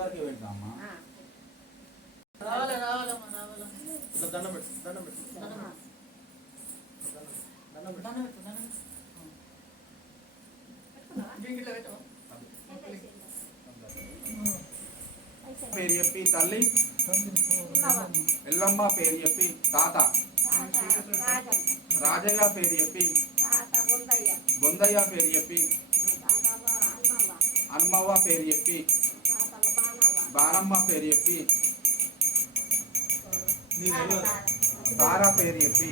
వరకే పెడతామా? దండం పెట్టు, దండం పెట్టు, పేరు చెప్పి తల్లి ఎల్లమ్మ పేరు చెప్పి తాత రాజయ్య పేరు చెప్పి బొందయ్య పేరు చెప్పి హనుమవ్వ పేరు చెప్పి బాణమ్మ పేరు చెప్పి తారా పేరు చెప్పి